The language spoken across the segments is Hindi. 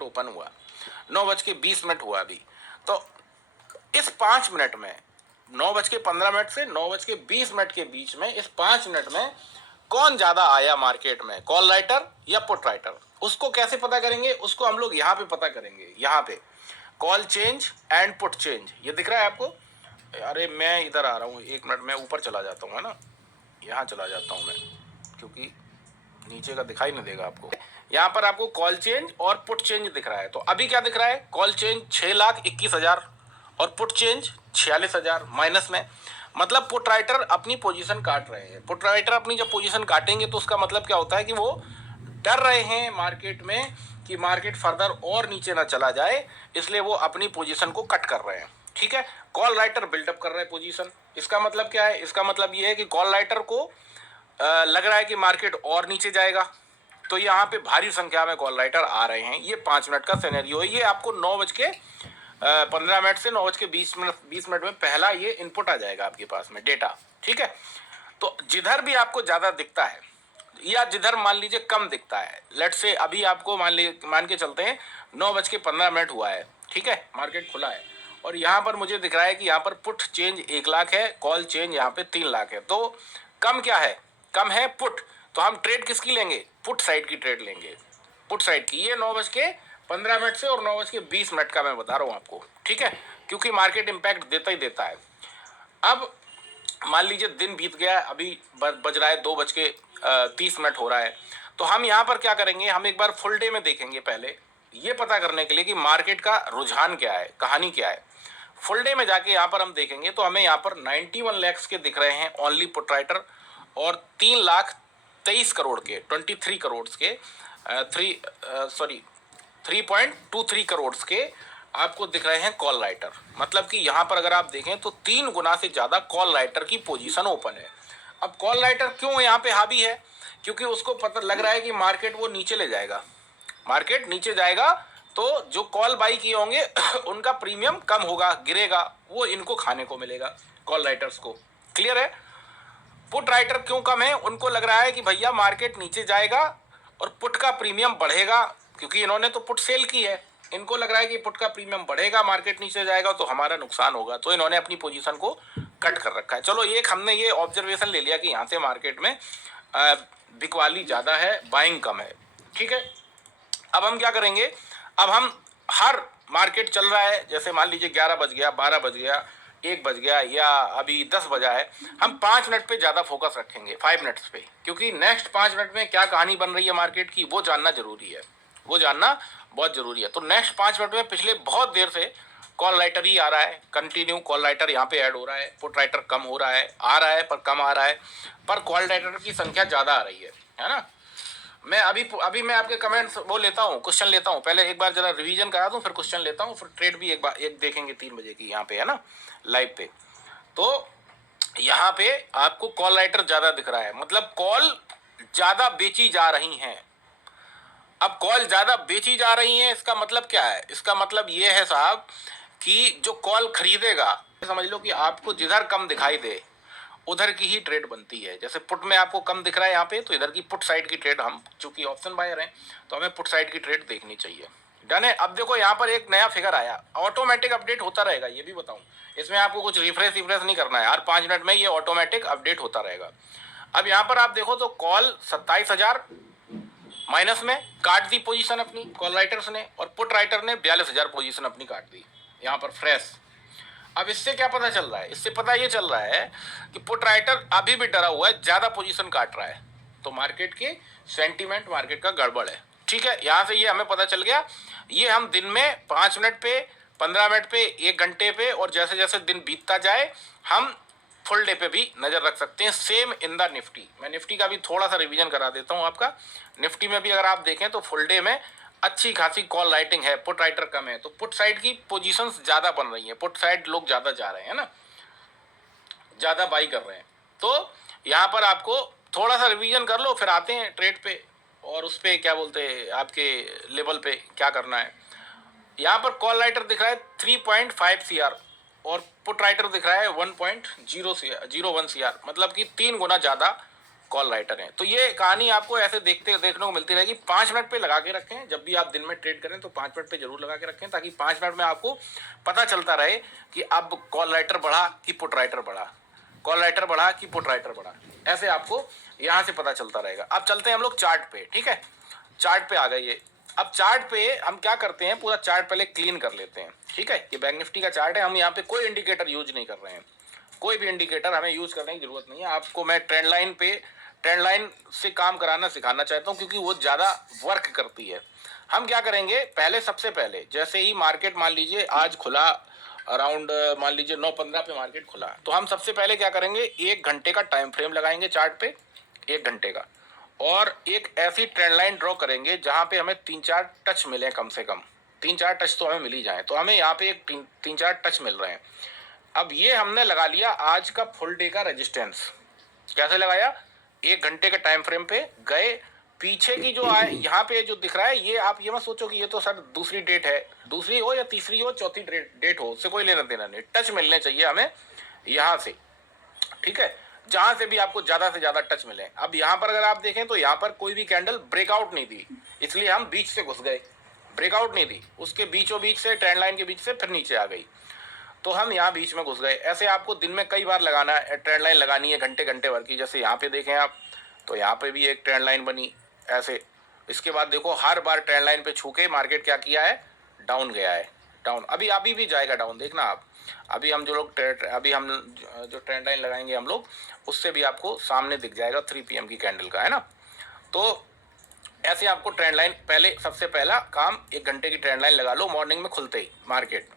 मार्केट ओपन हुआ, 9:20 हुआ अभी। तो इस 5 मिनट में 9:15 से 9:20 के बीच में, इस 5 मिनट में कौन ज्यादा आया मार्केट में, कॉल राइटर या पुट राइटर? उसको कैसे पता करेंगे? उसको हम लोग यहाँ पे पता करेंगे। यहाँ पे call change and put change, ये दिख रहा है आपको? अरे मैं इधर आ रहा हूँ, 1 मिनट, मैं ऊपर चला जाता हूँ, है ना, यहाँ चला जाता हूँ मैं, क्योंकि नीचे का दिखाई नहीं देगा आपको। यहाँ पर आपको कॉल चेंज और पुट चेंज दिख रहा है। तो अभी क्या दिख रहा है? कॉल चेंज 6,21,000 और पुट चेंज 46,000 माइनस में। मतलब पुट राइटर अपनी पोजीशन काट रहे हैं। पुट राइटर अपनी जब पोजीशन काटेंगे तो उसका मतलब क्या होता है कि वो डर रहे हैं मार्केट में कि मार्केट फर्दर और नीचे ना चला जाए, इसलिए वो अपनी पोजीशन को कट कर रहे हैं। ठीक है, कॉल राइटर बिल्डअप कर रहे हैं पोजीशन। इसका मतलब क्या है? इसका मतलब ये है कि कॉल राइटर को लग रहा है कि मार्केट और नीचे जाएगा, तो यहाँ पे भारी संख्या में कॉल राइटर आ रहे हैं। ये 5 मिनट का सिनेरियो है। ये आपको 9:15 से 9:20 में पहला ये इनपुट आ जाएगा आपके पास में डेटा। ठीक है, तो जिधर भी आपको ज्यादा दिखता है या जिधर मान लीजिए कम दिखता है, लेट से अभी आपको मान के चलते हैं 9:15 हुआ है, ठीक है, मार्केट खुला है, और यहाँ पर मुझे दिख रहा है कि यहाँ पर पुट चेंज 1 लाख है, कॉल चेंज यहाँ पे 3 लाख है। तो कम क्या है? कम है पुट। तो हम ट्रेड किसकी लेंगे? पुट साइड की ट्रेड लेंगे, पुट साइड की। ये 9:15 से और 9:20 का मैं बता रहा हूँ आपको, ठीक है, क्योंकि मार्केट इंपैक्ट देता ही देता है। अब मान लीजिए दिन बीत गया, अभी बज रहा है 2:30 हो रहा है, तो हम यहाँ पर क्या करेंगे? हम एक बार फुल डे में देखेंगे पहले, ये पता करने के लिए कि मार्केट का रुझान क्या है, कहानी क्या है। फुल डे में जाके यहाँ पर हम देखेंगे तो हमें यहाँ पर 91 लाख के दिख रहे हैं ओनली पुट राइटर, और 3,23,00,000 के, 23 करोड़ के, 3.23 करोड़ के आपको दिख रहे हैं कॉल राइटर। मतलब कि यहाँ पर अगर आप देखें तो 3 गुना से ज़्यादा कॉल राइटर की पोजीशन ओपन है। अब कॉल राइटर क्यों यहाँ पे हावी है? क्योंकि उसको पता लग रहा है कि मार्केट वो नीचे ले जाएगा, मार्केट नीचे जाएगा, तो जो कॉल बाई किए होंगे उनका प्रीमियम कम होगा, गिरेगा, वो इनको खाने को मिलेगा, कॉल राइटर्स को। क्लियर है? पुट राइटर क्यों कम है? उनको लग रहा है कि भैया मार्केट नीचे जाएगा और पुट का प्रीमियम बढ़ेगा, क्योंकि इन्होंने तो पुट सेल की है। इनको लग रहा है कि पुट का प्रीमियम बढ़ेगा, मार्केट नीचे जाएगा तो हमारा नुकसान होगा, तो इन्होंने अपनी पोजीशन को कट कर रखा है। चलो, एक हमने ये ऑब्जर्वेशन ले लिया कि यहाँ से मार्केट में बिकवाली ज़्यादा है, बाइंग कम है। ठीक है, अब हम क्या करेंगे? अब हम हर मार्केट चल रहा है, जैसे मान लीजिए 11 बज गया, 12 बज गया, 1 बज गया, या अभी 10 बजा है, हम 5 मिनट पे ज़्यादा फोकस रखेंगे, 5 मिनट्स पे, क्योंकि नेक्स्ट 5 मिनट में क्या कहानी बन रही है मार्केट की, वो जानना जरूरी है, वो जानना बहुत जरूरी है। तो नेक्स्ट 5 मिनट में पिछले बहुत देर से कॉल राइटर ही आ रहा है, कंटिन्यू कॉल राइटर यहाँ पे ऐड हो रहा है, पुट राइटर कम हो रहा है, आ रहा है पर कम आ रहा है, पर कॉल राइटर की संख्या ज़्यादा आ रही है ना। मैं अभी मैं आपके कमेंट्स वो लेता हूँ, क्वेश्चन लेता हूँ, पहले एक बार जरा रिवीजन करा दूँ, फिर क्वेश्चन लेता हूँ, फिर ट्रेड भी एक देखेंगे 3 बजे की यहाँ पे, है ना, लाइव पे। तो यहाँ पे आपको कॉल राइटर ज्यादा दिख रहा है, मतलब कॉल ज्यादा बेची जा रही हैं। अब कॉल ज्यादा बेची जा रही हैं, इसका मतलब क्या है? इसका मतलब ये है साहब कि जो कॉल खरीदेगा, समझ लो कि आपको जिधर कम दिखाई दे उधर की ही ट्रेड बनती है। जैसे पुट में आपको कम दिख रहा है यहाँ पे, तो इधर की पुट साइड की ट्रेड, हम चूंकि ऑप्शन बायर हैं तो हमें पुट साइड की ट्रेड देखनी चाहिए। डन है? अब देखो यहाँ पर एक नया फिगर आया, ऑटोमेटिक अपडेट होता रहेगा, ये भी बताऊं, इसमें आपको कुछ रिफ्रेश नहीं करना है, हर 5 मिनट में ये ऑटोमेटिक अपडेट होता रहेगा। अब यहाँ पर आप देखो तो कॉल 27,000 माइनस में काट दी पोजीशन अपनी कॉल राइटर्स ने, और पुट राइटर ने 42,000 पोजीशन अपनी काट दी यहाँ पर फ्रेश। अब इससे क्या पता चल रहा है? इससे पता ये चल रहा है कि पुट राइटर अभी भी डरा हुआ है, ज्यादा पोजीशन काट रहा है, तो मार्केट की सेंटीमेंट, मार्केट का गड़बड़ है। ठीक है, यहां से ये हमें पता चल गया। ये हम दिन में 5 मिनट पे, 15 मिनट पे, 1 घंटे पे, और जैसे जैसे दिन बीतता जाए हम फुल डे पे भी नजर रख सकते हैं। Same in the Nifty. मैं निफ्टी का भी थोड़ा सा रिवीजन करा देता हूं आपका। निफ्टी में भी अगर आप देखें तो फुल डे में अच्छी खासी कॉल राइटिंग है, पुट राइटर कम है, तो पुट साइड की पोजीशंस ज्यादा बन रही हैं, पुट साइड लोग ज्यादा जा रहे हैं ना, ज्यादा बाई कर रहे हैं। तो यहाँ पर आपको थोड़ा सा रिवीजन कर लो, फिर आते हैं ट्रेड पे, और उस पर क्या बोलते हैं आपके लेवल पे क्या करना है। यहाँ पर कॉल राइटर दिख रहा है 3.5 CR और पुट राइटर दिख रहा है 1.01 CR, मतलब कि 3 गुना ज़्यादा कॉल राइटर हैं। तो ये कहानी आपको ऐसे देखने को मिलती रहेगी। 5 मिनट पे लगा के रखें, जब भी आप दिन में ट्रेड करें तो 5 मिनट पे जरूर लगा के रखें, ताकि 5 मिनट में आपको पता चलता रहे कि अब कॉल राइटर बढ़ा कि पुट राइटर बढ़ा, कॉल राइटर बढ़ा कि पुट राइटर बढ़ा, ऐसे आपको यहाँ से पता चलता रहेगा। अब चलते हैं हम लोग चार्ट पे, ठीक है। चार्ट पे आ गए ये। अब चार्ट पे हम क्या करते हैं, पूरा चार्ट पहले क्लीन कर लेते हैं, ठीक है। ये बैंक निफ्टी का चार्ट है, हम यहाँ पे कोई इंडिकेटर यूज नहीं कर रहे हैं, कोई भी इंडिकेटर हमें यूज करने की जरूरत नहीं है। आपको मैं ट्रेंड लाइन से काम कराना सिखाना चाहता हूँ, क्योंकि वो ज़्यादा वर्क करती है। हम क्या करेंगे, पहले सबसे पहले जैसे ही मार्केट मान लीजिए आज खुला अराउंड, मान लीजिए 9:15 पे मार्केट खुला, तो हम सबसे पहले क्या करेंगे, 1 घंटे का टाइम फ्रेम लगाएंगे चार्ट पे, 1 घंटे का, और एक ऐसी ट्रेंड लाइन ड्रॉ करेंगे जहां पे हमें 3-4 टच मिले, कम से कम 3-4 टच तो हमें मिल ही जाए। तो हमें यहाँ पे एक 3-4 टच मिल रहे हैं। अब ये हमने लगा लिया आज का फुल डे का रेजिस्टेंस। कैसे लगाया, 1 घंटे के टाइम फ्रेम पे गए, पीछे की जो आए यहाँ पे जो दिख रहा है, ये आप ये मत सोचो कि ये तो सर दूसरी डेट है, दूसरी हो या तीसरी हो, चौथी डेट हो, उससे कोई लेना देना नहीं। टच मिलने चाहिए हमें यहाँ से, ठीक है, जहां से भी आपको ज्यादा से ज्यादा टच मिले। अब यहाँ पर अगर आप देखें तो यहाँ पर कोई भी कैंडल ब्रेकआउट नहीं दी, इसलिए हम बीच से घुस गए, ब्रेकआउट नहीं दी, उसके बीचों बीच से, ट्रेंड लाइन के बीच से फिर नीचे आ गई, तो हम यहाँ बीच में घुस गए। ऐसे आपको दिन में कई बार लगाना है, ट्रेंड लाइन लगानी है घंटे घंटे भर की। जैसे यहाँ पे देखें आप, तो यहाँ पे भी एक ट्रेंड लाइन बनी ऐसे। इसके बाद देखो हर बार ट्रेंड लाइन पे छू के मार्केट क्या किया है, डाउन गया है, डाउन। अभी भी जाएगा डाउन, देखना आप। अभी हम जो ट्रेंड लाइन लगाएंगे हम लोग, उससे भी आपको सामने दिख जाएगा 3 PM की कैंडल का, है ना। तो ऐसे आपको ट्रेंड लाइन, पहले सबसे पहला काम 1 घंटे की ट्रेंड लाइन लगा लो मॉर्निंग में खुलते ही मार्केट।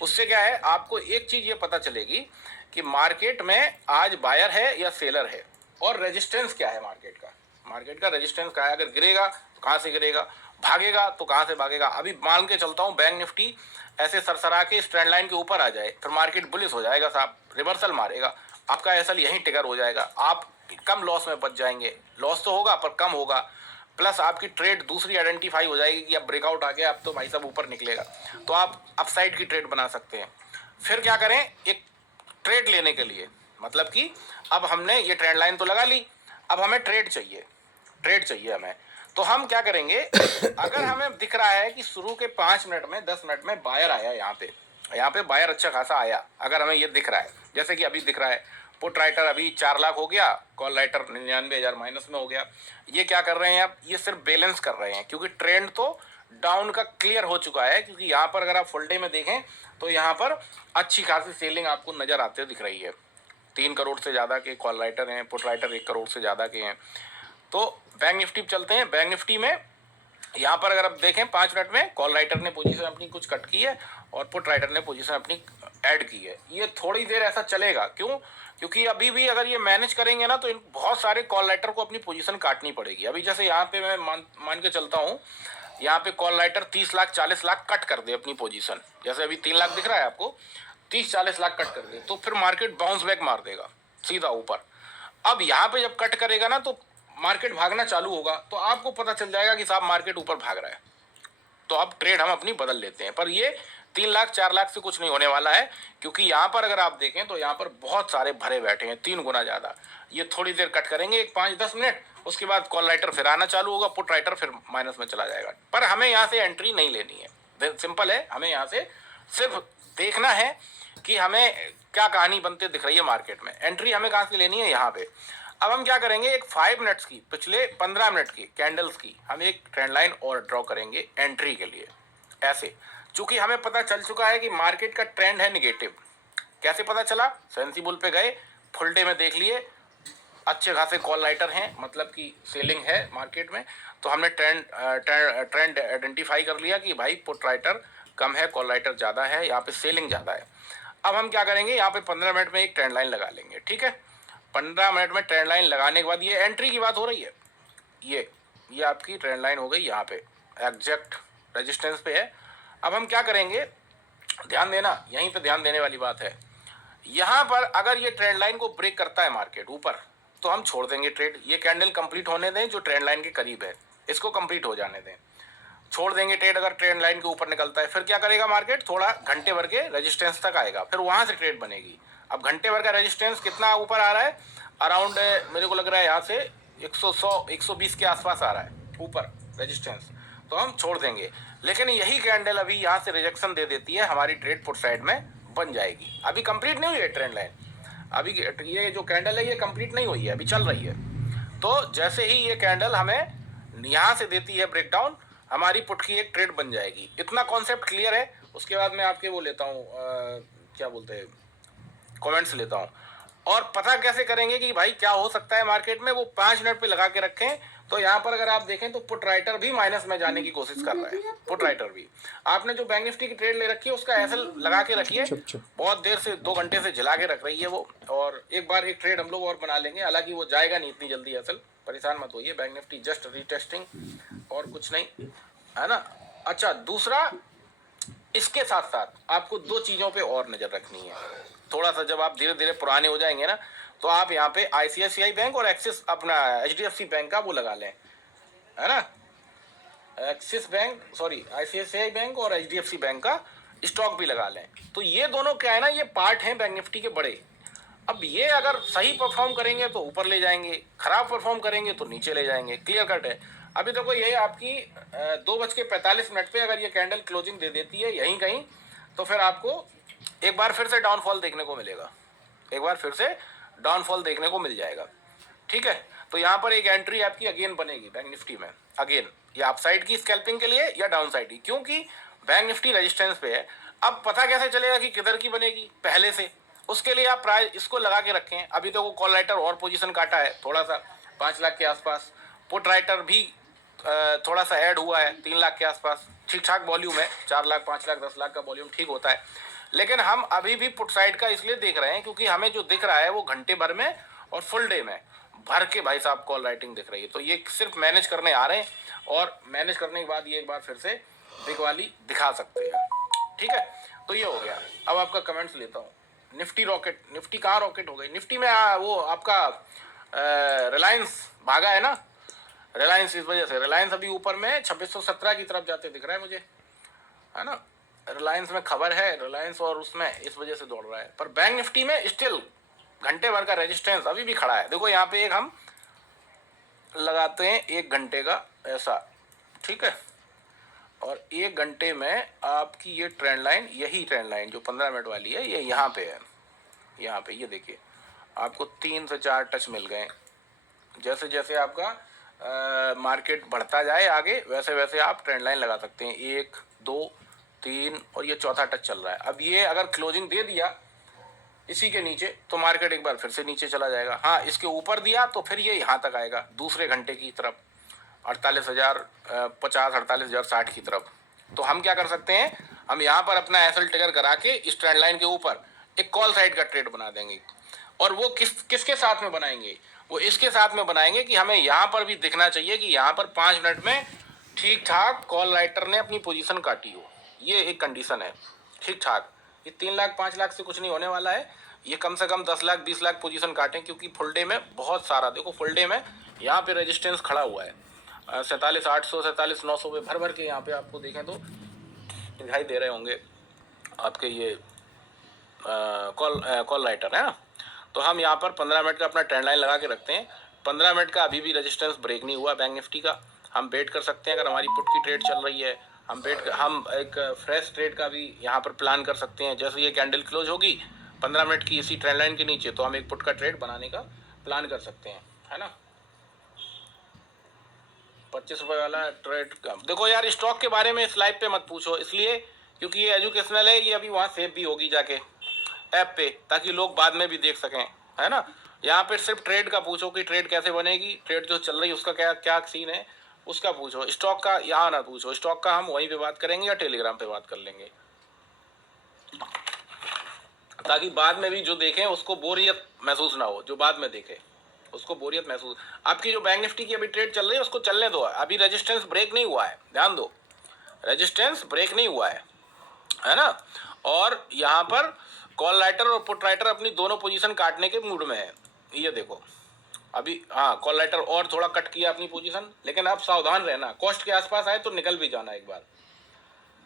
उससे क्या है, आपको एक चीज ये पता चलेगी कि मार्केट में आज बायर है या सेलर है, और रेजिस्टेंस क्या है मार्केट का। मार्केट का रेजिस्टेंस क्या है, अगर गिरेगा तो कहाँ से गिरेगा, भागेगा तो कहाँ से भागेगा। अभी मान के चलता हूँ बैंक निफ्टी ऐसे सरसरा के इस ट्रेंड लाइन के ऊपर आ जाए, फिर मार्केट बुलिश हो जाएगा साहब, रिवर्सल मारेगा, आपका एसएल यहीं टिकर हो जाएगा, आप कम लॉस में बच जाएंगे। लॉस तो होगा पर कम होगा, प्लस आपकी ट्रेड दूसरी आइडेंटिफाई हो जाएगी कि अब ब्रेकआउट आ गया, अब तो भाई साहब ऊपर निकलेगा, तो आप अपसाइड की ट्रेड बना सकते हैं। फिर क्या करें, एक ट्रेड लेने के लिए, मतलब कि अब हमने ये ट्रेंड लाइन तो लगा ली, अब हमें ट्रेड चाहिए हमें। तो हम क्या करेंगे, अगर हमें दिख रहा है कि शुरू के 5 मिनट में, 10 मिनट में बायर आया, यहाँ पे बायर अच्छा खासा आया, अगर हमें ये दिख रहा है, जैसे कि अभी दिख रहा है, पुट राइटर अभी 4 लाख हो गया, कॉल राइटर 99,000 माइनस में हो गया। ये क्या कर रहे हैं, अब ये सिर्फ बैलेंस कर रहे हैं, क्योंकि ट्रेंड तो डाउन का क्लियर हो चुका है। क्योंकि यहाँ पर अगर आप फुल डे में देखें तो यहाँ पर अच्छी खासी सेलिंग आपको नजर आते दिख रही है। 3 करोड़ से ज़्यादा के कॉल राइटर हैं, पुट राइटर 1 करोड़ से ज़्यादा के हैं। तो बैंक निफ्टी चलते हैं। बैंक निफ्टी में यहाँ पर अगर आप देखें 5 मिनट में कॉल राइटर ने पोजीशन अपनी कुछ कट की है और पुट राइटर ने पोजीशन अपनी ऐड की है। ये थोड़ी देर ऐसा चलेगा, क्यों, क्योंकि अभी भी अगर ये मैनेज करेंगे ना तो इन बहुत सारे कॉल राइटर को अपनी पोजीशन काटनी पड़ेगी। अभी जैसे यहाँ पे मैं मान के चलता हूँ, यहाँ पे call writer 30 lakh 40 lakh cut कर दे अपनी पोजीशन, जैसे अभी 3 लाख दिख रहा है आपको, 30-40 लाख कट कर दे, तो फिर मार्केट बाउंस बैक मार देगा सीधा ऊपर। अब यहाँ पे जब कट करेगा ना तो मार्केट भागना चालू होगा, तो आपको पता चल जाएगा कि साहब मार्केट ऊपर भाग रहा है, तो अब ट्रेड हम अपनी बदल लेते हैं। पर ये 3 लाख 4 लाख से कुछ नहीं होने वाला है, क्योंकि यहाँ पर अगर आप देखें तो यहाँ पर बहुत सारे भरे बैठे हैं, 3 गुना ज़्यादा। ये थोड़ी देर कट करेंगे, एक 5-10 मिनट, उसके बाद कॉल राइटर फिर आना चालू होगा, पुट राइटर फिर माइनस में चला जाएगा। पर हमें यहाँ से एंट्री नहीं लेनी है, सिंपल है, हमें यहाँ से सिर्फ देखना है कि हमें क्या कहानी बनते दिख रही है मार्केट में। एंट्री हमें कहाँ से लेनी है, यहाँ पे। अब हम क्या करेंगे, एक 5 मिनट्स की, पिछले 15 मिनट की कैंडल्स की हम एक ट्रेंड लाइन और ड्रॉ करेंगे एंट्री के लिए। ऐसे, चूंकि हमें पता चल चुका है कि मार्केट का ट्रेंड है निगेटिव। कैसे पता चला, सेंसिबल पे गए, फुल डे में देख लिए, अच्छे खासे कॉल राइटर हैं, मतलब कि सेलिंग है मार्केट में, तो हमने ट्रेंड आइडेंटिफाई कर लिया कि भाई पुट राइटर कम है, कॉल राइटर ज़्यादा है, यहाँ पे सेलिंग ज़्यादा है। अब हम क्या करेंगे, यहाँ पे 15 मिनट में एक ट्रेंड लाइन लगा लेंगे, ठीक है। 15 मिनट में ट्रेंड लाइन लगाने के बाद, ये एंट्री की बात हो रही है, ये आपकी ट्रेंड लाइन हो गई, यहाँ पे एग्जैक्ट रेजिस्टेंस पे है। अब हम क्या करेंगे, ध्यान देना, यहीं पे ध्यान देने वाली बात है। यहाँ पर अगर ये ट्रेंड लाइन को ब्रेक करता है मार्केट ऊपर, तो हम छोड़ देंगे ट्रेड। ये कैंडल कंप्लीट होने दें जो ट्रेंड लाइन के करीब है, इसको कंप्लीट हो जाने दें, छोड़ देंगे ट्रेड। अगर ट्रेंड लाइन के ऊपर निकलता है, फिर क्या करेगा मार्केट, थोड़ा घंटे भर के रेजिस्टेंस तक आएगा, फिर वहां से ट्रेड बनेगी। अब घंटे भर का रेजिस्टेंस कितना ऊपर आ रहा है, अराउंड मेरे को लग रहा है यहाँ से 120 के आसपास आ रहा है ऊपर रेजिस्टेंस, तो हम छोड़ देंगे। लेकिन यही कैंडल अभी यहाँ से रिजेक्शन दे देती है, हमारी ट्रेड पुट साइड में बन जाएगी। अभी कंप्लीट नहीं हुई है ट्रेंड लाइन, अभी ये जो कैंडल है ये कंप्लीट नहीं हुई है, अभी चल रही है। तो जैसे ही ये कैंडल हमें यहाँ से देती है ब्रेकडाउन, हमारी पुट की एक ट्रेड बन जाएगी। इतना कॉन्सेप्ट क्लियर है। उसके बाद मैं आपके वो लेता हूँ, क्या बोलते हैं, कमेंट्स लेता हूँ। और पता कैसे करेंगे कि भाई क्या हो सकता है मार्केट में, वो 5 मिनट पे लगा के रखें। तो यहाँ पर अगर आप देखें तो पुट राइटर भी माइनस में जाने की कोशिश कर रहा है, पुट राइटर भी। आपने जो बैंक निफ्टी की ट्रेड ले रखी है उसका एसएल लगा के रखिए, बहुत देर से 2 घंटे से जला के रख रही है वो। और एक बार एक ट्रेड हम लोग और बना लेंगे, हालांकि वो जाएगा नहीं इतनी जल्दी एसएल, परेशान मत होइए। बैंक निफ्टी जस्ट रीटेस्टिंग और कुछ नहीं, है ना। अच्छा, दूसरा, इसके साथ साथ आपको 2 चीज़ों पे और नज़र रखनी है। थोड़ा सा जब आप धीरे धीरे पुराने हो जाएंगे ना, तो आप यहाँ पे आईसीआईसीआई बैंक और एक्सिस अपना एचडीएफसी बैंक का वो लगा लें, है ना। Axis bank, sorry, ICICI bank और एचडीएफसी बैंक का स्टॉक भी लगा लें। तो ये दोनों क्या है ना, ये पार्ट हैं बैंक निफ्टी के बड़े। अब ये अगर सही परफॉर्म करेंगे तो ऊपर ले जाएंगे, खराब परफॉर्म करेंगे तो नीचे ले जाएंगे। क्लियर कट है। अभी देखो ये आपकी 2:45 पे अगर ये कैंडल क्लोजिंग दे देती है यहीं कहीं, तो फिर आपको एक बार फिर से डाउनफॉल देखने को मिलेगा, एक बार फिर से डाउनफॉल देखने को मिल जाएगा। ठीक है, तो यहाँ पर एक एंट्री आपकी अगेन बनेगी बैंक निफ्टी में, अगेन या अपसाइड की स्कैल्पिंग के लिए या डाउन साइड की, क्योंकि बैंक निफ्टी रेजिस्टेंस पे है। अब पता कैसे चलेगा कि किधर की बनेगी पहले से, उसके लिए आप प्राइस इसको लगा के रखें। अभी तो वो कॉल राइटर और पोजीशन काटा है थोड़ा सा 5 लाख के आसपास, पुट राइटर भी थोड़ा सा ऐड हुआ है 3 लाख के आसपास। ठीक ठाक वॉल्यूम है, 4 लाख 5 लाख 10 लाख का वॉल्यूम ठीक होता है। लेकिन हम अभी भी पुट साइड का इसलिए देख रहे हैं क्योंकि हमें जो दिख रहा है वो घंटे भर में और फुल डे में भर के भाई साहब कॉल राइटिंग दिख रही है। तो ये सिर्फ मैनेज करने आ रहे हैं, और मैनेज करने के बाद ये एक बार फिर से बिग वाली दिखा सकते हैं। ठीक है, तो ये हो गया। अब आपका कमेंट्स लेता हूँ। निफ्टी रॉकेट, निफ्टी कहाँ रॉकेट हो गई? निफ्टी में वो आपका रिलायंस भागा है ना, रिलायंस, इस वजह से रिलायंस अभी ऊपर में 2617 की तरफ जाते दिख रहा है मुझे, है ना। रिलायंस में खबर है, रिलायंस, और उसमें इस वजह से दौड़ रहा है। पर बैंक निफ्टी में स्टिल घंटे भर का रेजिस्टेंस अभी भी खड़ा है। देखो यहाँ पे एक हम लगाते हैं 1 घंटे का ऐसा, ठीक है, और 1 घंटे में आपकी ये ट्रेंड लाइन, यही ट्रेंड लाइन जो 15 मिनट वाली है, ये यहाँ पे है। यहाँ पे ये देखिए आपको 3 से 4 टच मिल गए। जैसे जैसे आपका मार्केट बढ़ता जाए आगे, वैसे वैसे आप ट्रेंड लाइन लगा सकते हैं। 1 2 3 और ये चौथा टच चल रहा है। अब ये अगर क्लोजिंग दे दिया इसी के नीचे तो मार्केट एक बार फिर से नीचे चला जाएगा। हाँ, इसके ऊपर दिया तो फिर ये यहाँ तक आएगा दूसरे घंटे की तरफ, 48,050 48,060 की तरफ। तो हम क्या कर सकते हैं, हम यहाँ पर अपना एसएल ट्रिगर करा के इस ट्रेंड लाइन के ऊपर एक कॉल साइड का ट्रेड बना देंगे। और वो किसके साथ में बनाएंगे, वो इसके साथ में बनाएंगे कि हमें यहाँ पर भी दिखना चाहिए कि यहाँ पर 5 मिनट में ठीक ठाक कॉल राइटर ने अपनी पोजीशन काटी हो। ये एक कंडीशन है ठीक ठाक। ये 3 लाख 5 लाख से कुछ नहीं होने वाला है, ये कम से कम 10 लाख 20 लाख पोजीशन काटें, क्योंकि फुल डे में बहुत सारा, देखो फुल डे में यहाँ पे रेजिस्टेंस खड़ा हुआ है 47,800 47,900 पे भर भर के। यहाँ पे आपको देखें तो दिखाई दे रहे होंगे आपके ये कॉल राइटर है ना। तो हम यहाँ पर 15 मिनट का अपना ट्रेंड लाइन लगा के रखते हैं। 15 मिनट का अभी भी रेजिस्टेंस ब्रेक नहीं हुआ बैंक निफ्टी का। हम वेट कर सकते हैं, अगर हमारी पुट की ट्रेड चल रही है हम एक फ्रेश ट्रेड का भी यहाँ पर प्लान कर सकते हैं। जैसे ये कैंडल क्लोज होगी 15 मिनट की इसी ट्रेंड लाइन के नीचे, तो हम एक पुट का ट्रेड बनाने का प्लान कर सकते हैं, है ना। 25 रुपये वाला ट्रेड का देखो यार, स्टॉक के बारे में इस लाइव पे मत पूछो, इसलिए क्योंकि ये एजुकेशनल है। ये अभी वहाँ सेव भी होगी जाके ऐप पे, ताकि लोग बाद में भी देख सकें, है ना। यहाँ पे सिर्फ ट्रेड का पूछो कि ट्रेड कैसे बनेगी, ट्रेड जो चल रही है उसका क्या क्या सीन है उसका पूछो। स्टॉक का यहाँ ना पूछो, स्टॉक का हम वहीं पे बात करेंगे या टेलीग्राम पे बात कर लेंगे, ताकि बाद में भी जो देखें उसको बोरियत महसूस ना हो। जो बाद में देखे उसको बोरियत महसूस। आपकी जो बैंक निफ्टी की अभी ट्रेड चल रही है उसको चलने दो, अभी रेजिस्टेंस ब्रेक नहीं हुआ है, ध्यान दो, रेजिस्टेंस ब्रेक नहीं हुआ है ना। और यहाँ पर कॉल राइटर और पुट राइटर अपनी दोनों पोजीशन काटने के मूड में है। ये देखो अभी, हाँ, कॉल राइटर और थोड़ा कट किया अपनी पोजीशन, लेकिन आप सावधान रहना, कॉस्ट के आसपास आए तो निकल भी जाना। एक बार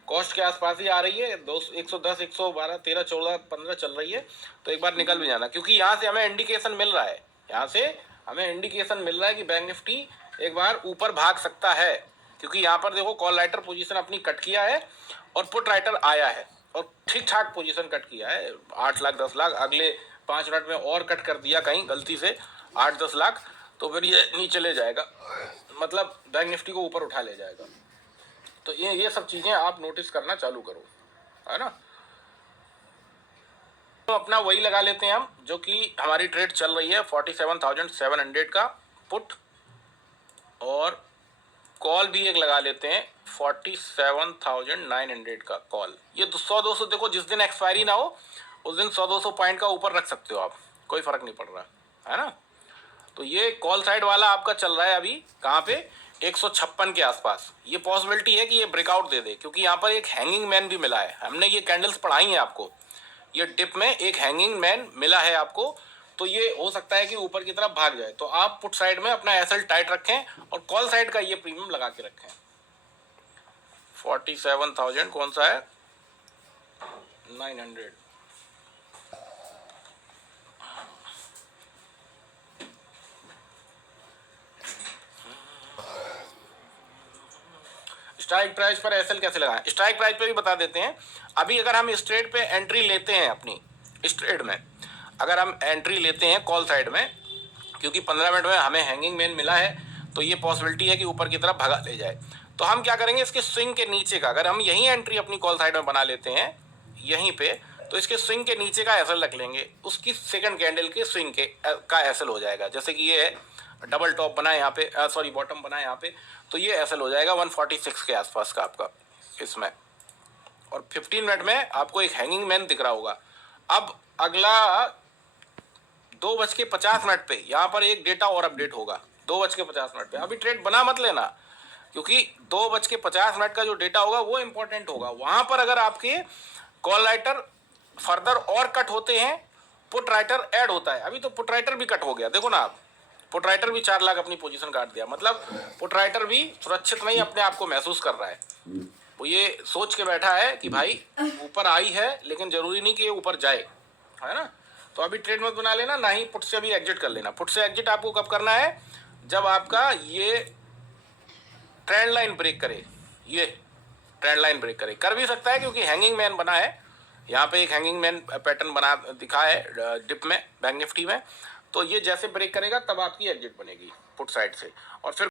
कॉस्ट के आसपास ही आ रही है, 110 112 13 14 15 चल रही है, तो एक बार निकल भी जाना, क्योंकि यहाँ से हमें इंडिकेशन मिल रहा है यहाँ से हमें इंडिकेशन मिल रहा है कि बैंक निफ्टी एक बार ऊपर भाग सकता है, क्योंकि यहाँ पर देखो कॉल राइटर पोजीशन अपनी कट किया है और पुट राइटर आया है और ठीक ठाक पोजीशन कट किया है। 8 लाख 10 लाख अगले 5 मिनट में और कट कर दिया कहीं गलती से 8-10 लाख, तो फिर ये नीचे ले जाएगा, मतलब बैंक निफ्टी को ऊपर उठा ले जाएगा। तो ये सब चीज़ें आप नोटिस करना चालू करो, है ना। तो अपना वही लगा लेते हैं हम, जो कि हमारी ट्रेड चल रही है 47,700 का पुट, और कॉल भी एक लगा लेते हैं 47,900 का कॉल। ये 100-200 देखो, जिस दिन एक्सपायरी ना हो उस दिन 100-200 पॉइंट का ऊपर रख सकते हो आप, कोई फर्क नहीं पड़ रहा है ना। तो ये कॉल साइड वाला आपका चल रहा है अभी कहाँ पे, 156 के आसपास। ये पॉसिबिलिटी है कि ये ब्रेकआउट दे दे, क्योंकि यहाँ पर एक हैंगिंग मैन भी मिला है। हमने ये कैंडल्स पढ़ाई हैं आपको, ये डिप में एक हैंगिंग मैन मिला है आपको, तो ये हो सकता है कि ऊपर की तरफ भाग जाए। तो आप पुट साइड में अपना एसएल टाइट रखें और कॉल साइड का ये प्रीमियम लगा के रखें। 47,000 कौन सा है, 900। स्ट्राइक प्राइस पर एसएल कैसे लगाएं, स्ट्राइक प्राइस पे भी बता देते हैं। अभी अगर हम इस ट्रेड पे एंट्री लेते हैं, अपनी इस ट्रेड में अगर हम एंट्री लेते हैं कॉल साइड में, क्योंकि 15 मिनट में हमें हैंगिंग मैन मिला है, तो ये पॉसिबिलिटी है कि ऊपर की तरफ भगा ले जाए। तो हम क्या करेंगे, इसके स्विंग के नीचे का, अगर हम यहीं एंट्री अपनी कॉल साइड में बना लेते हैं यहीं पे, तो इसके स्विंग के नीचे का एसएल रख लेंगे, उसकी सेकंड कैंडल के स्विंग के का एसएल हो जाएगा। जैसे कि ये है डबल टॉप बना है यहाँ पे, सॉरी बॉटम बना है यहाँ पे, तो ये एसएल हो जाएगा 146 के आसपास का आपका इसमें। और 15 मिनट में आपको एक हैंगिंग मैन दिख रहा होगा। अब अगला 2:50 पे यहाँ पर एक डेटा और अपडेट होगा, 2:50 पे। अभी ट्रेड बना मत लेना, क्योंकि 2:50 का जो डेटा होगा वो इंपॉर्टेंट होगा। वहां पर अगर आपके कॉल राइटर फर्दर और कट होते हैं, पुट राइटर ऐड होता है। अभी तो पुट राइटर भी कट हो गया, देखो ना आप, पुट राइटर भी 4 लाख अपनी पोजीशन काट दिया, मतलब पुट राइटर भी सुरक्षित नहीं अपने आप को महसूस कर रहा है। वो ये सोच के बैठा है कि भाई ऊपर आई है, लेकिन जरूरी नहीं कि ये ऊपर जाए, है ना। तो अभी ट्रेड मत बना लेना, ना ही पुट से अभी एग्जिट कर लेना। पुट से एग्जिट आपको कब करना है, जब आपका ये ट्रेंड लाइन ब्रेक करे, ये ट्रेंड लाइन ब्रेक करे। कर भी सकता है क्योंकि हैंगिंग मैन बना है यहाँ पे, एक हैंगिंग मैन पैटर्न बना दिखा है डिप में बैंक निफ्टी में। तो ये जैसे ब्रेक करेगा तब आपकी एग्जिट बनेगी पुट साइड से, और फिर